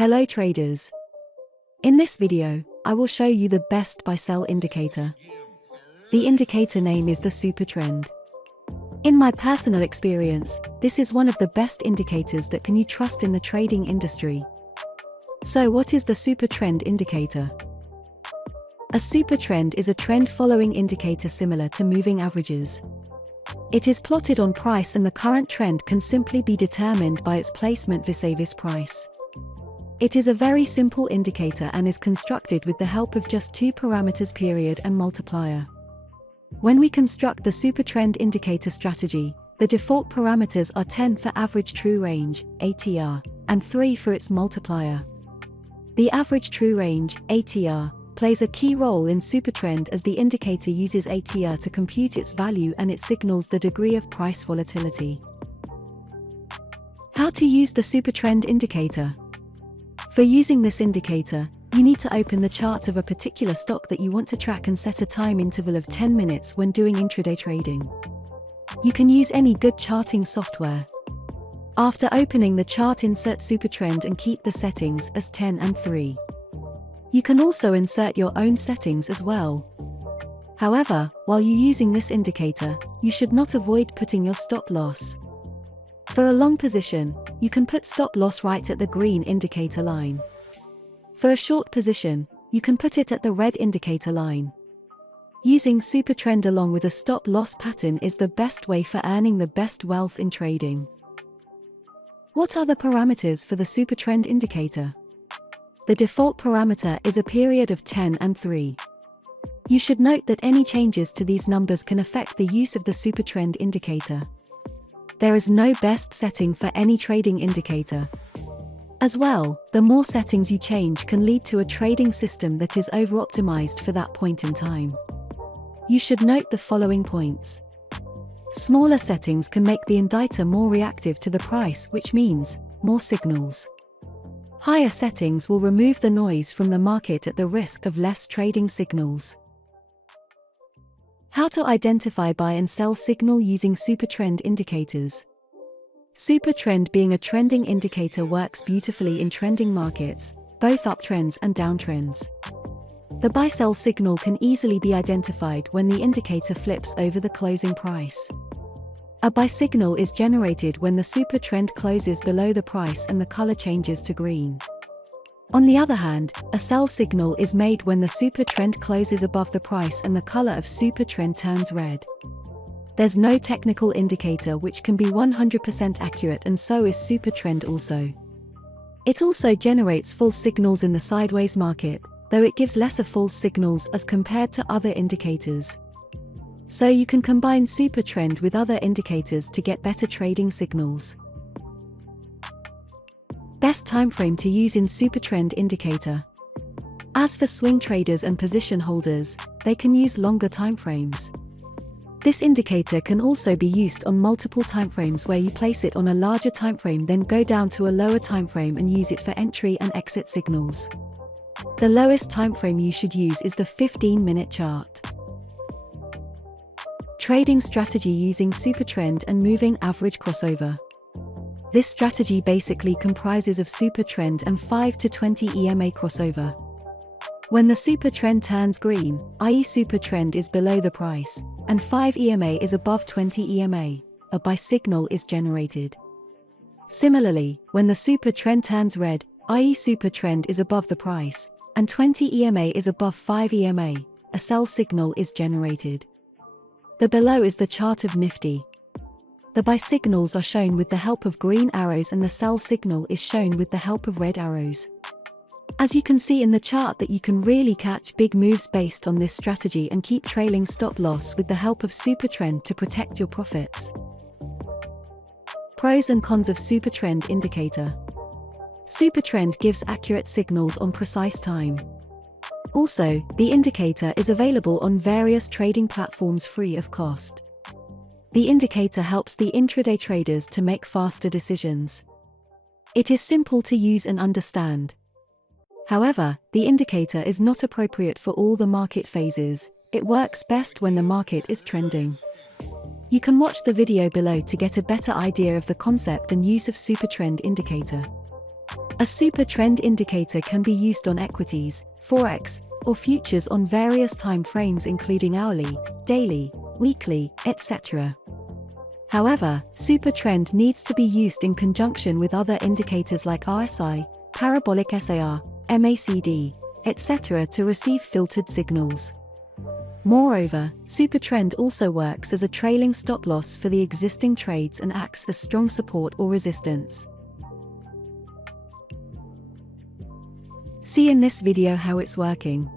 Hello traders. In this video, I will show you the best buy-sell indicator. The indicator name is the Supertrend. In my personal experience, this is one of the best indicators that you can trust in the trading industry. So what is the Supertrend indicator? A supertrend is a trend-following indicator similar to moving averages. It is plotted on price, and the current trend can simply be determined by its placement vis-a-vis price. It is a very simple indicator and is constructed with the help of just two parameters: period and multiplier. When we construct the Supertrend indicator strategy, the default parameters are 10 for average true range, ATR, and 3 for its multiplier. The average true range, ATR, plays a key role in Supertrend as the indicator uses ATR to compute its value and it signals the degree of price volatility. How to use the Supertrend indicator? For using this indicator, you need to open the chart of a particular stock that you want to track and set a time interval of 10 minutes when doing intraday trading. You can use any good charting software. After opening the chart, insert Supertrend and keep the settings as 10 and 3. You can also insert your own settings as well. However, while you're using this indicator, you should not avoid putting your stop loss. For a long position, you can put stop loss right at the green indicator line. For a short position, you can put it at the red indicator line. Using Supertrend along with a stop loss pattern is the best way for earning the best wealth in trading. What are the parameters for the Supertrend indicator? The default parameter is a period of 10 and 3. You should note that any changes to these numbers can affect the use of the Supertrend indicator. There is no best setting for any trading indicator. As well, the more settings you change can lead to a trading system that is over-optimized for that point in time. You should note the following points. Smaller settings can make the indicator more reactive to the price, which means more signals. Higher settings will remove the noise from the market at the risk of less trading signals. How to identify buy and sell signal using Supertrend indicators. Supertrend, being a trending indicator, works beautifully in trending markets, both uptrends and downtrends. The buy-sell signal can easily be identified when the indicator flips over the closing price. A buy signal is generated when the Supertrend closes below the price and the color changes to green. On the other hand, a sell signal is made when the Supertrend closes above the price and the color of Supertrend turns red. There's no technical indicator which can be 100% accurate, and so is Supertrend also. It also generates false signals in the sideways market, though it gives lesser false signals as compared to other indicators. So you can combine Supertrend with other indicators to get better trading signals. Best timeframe to use in Supertrend indicator. As for swing traders and position holders, they can use longer timeframes. This indicator can also be used on multiple timeframes, where you place it on a larger timeframe, then go down to a lower timeframe and use it for entry and exit signals. The lowest timeframe you should use is the 15-minute chart. Trading strategy using Supertrend and moving average crossover. This strategy basically comprises of Supertrend and 5 to 20 EMA crossover. When the Supertrend turns green, i.e. Supertrend is below the price, and 5 EMA is above 20 EMA, a buy signal is generated. Similarly, when the Supertrend turns red, i.e. Supertrend is above the price, and 20 EMA is above 5 EMA, a sell signal is generated. The below is the chart of Nifty. The buy signals are shown with the help of green arrows and the sell signal is shown with the help of red arrows. As you can see in the chart, that you can really catch big moves based on this strategy and keep trailing stop loss with the help of Supertrend to protect your profits. Pros and cons of Supertrend indicator. Supertrend gives accurate signals on precise time. Also, the indicator is available on various trading platforms free of cost. The indicator helps the intraday traders to make faster decisions. It is simple to use and understand. However, the indicator is not appropriate for all the market phases. It works best when the market is trending. You can watch the video below to get a better idea of the concept and use of Supertrend indicator. A super trend indicator can be used on equities, Forex, or futures on various time frames including hourly, daily, weekly, etc. However, Supertrend needs to be used in conjunction with other indicators like RSI, parabolic SAR, MACD, etc. to receive filtered signals. Moreover, Supertrend also works as a trailing stop-loss for the existing trades and acts as strong support or resistance. See in this video how it's working.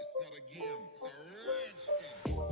It's not a game, it's a rich thing.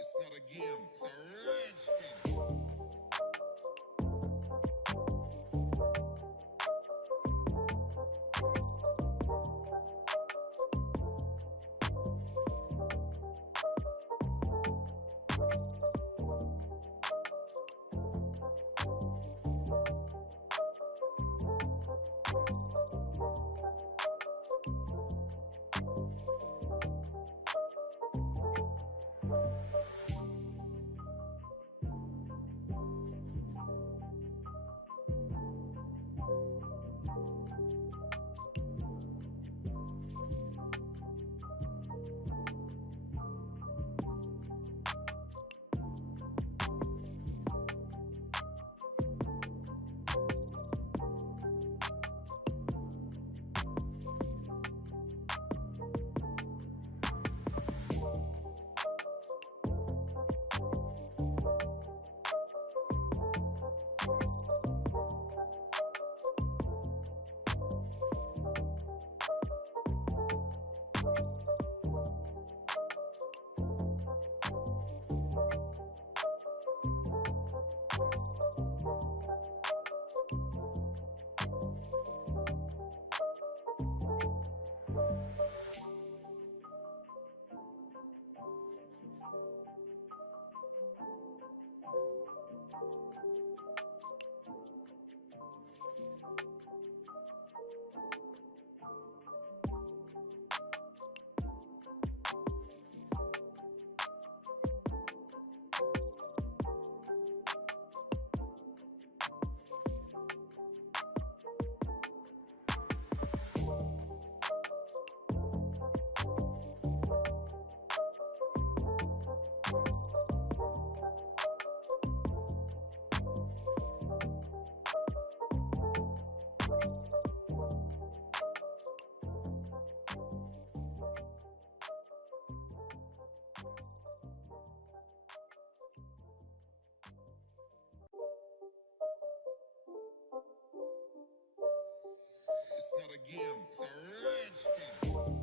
It's not a game, it's a rich thing. game, it's a rich thing.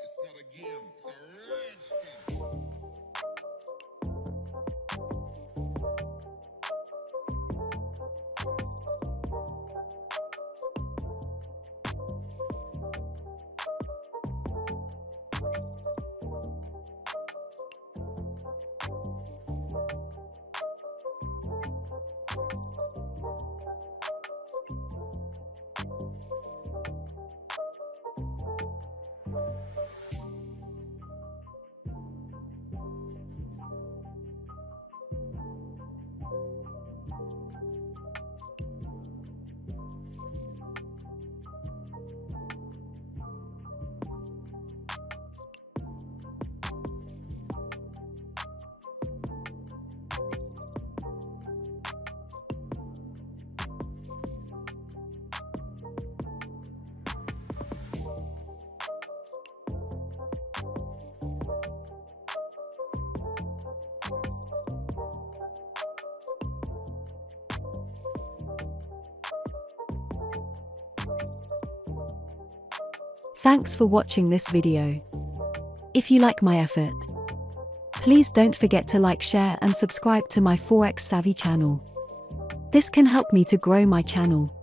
It's not a game, it's a rich thing. Thanks for watching this video. If you like my effort, please don't forget to like, share and subscribe to my Forex Savvy channel. This can help me to grow my channel.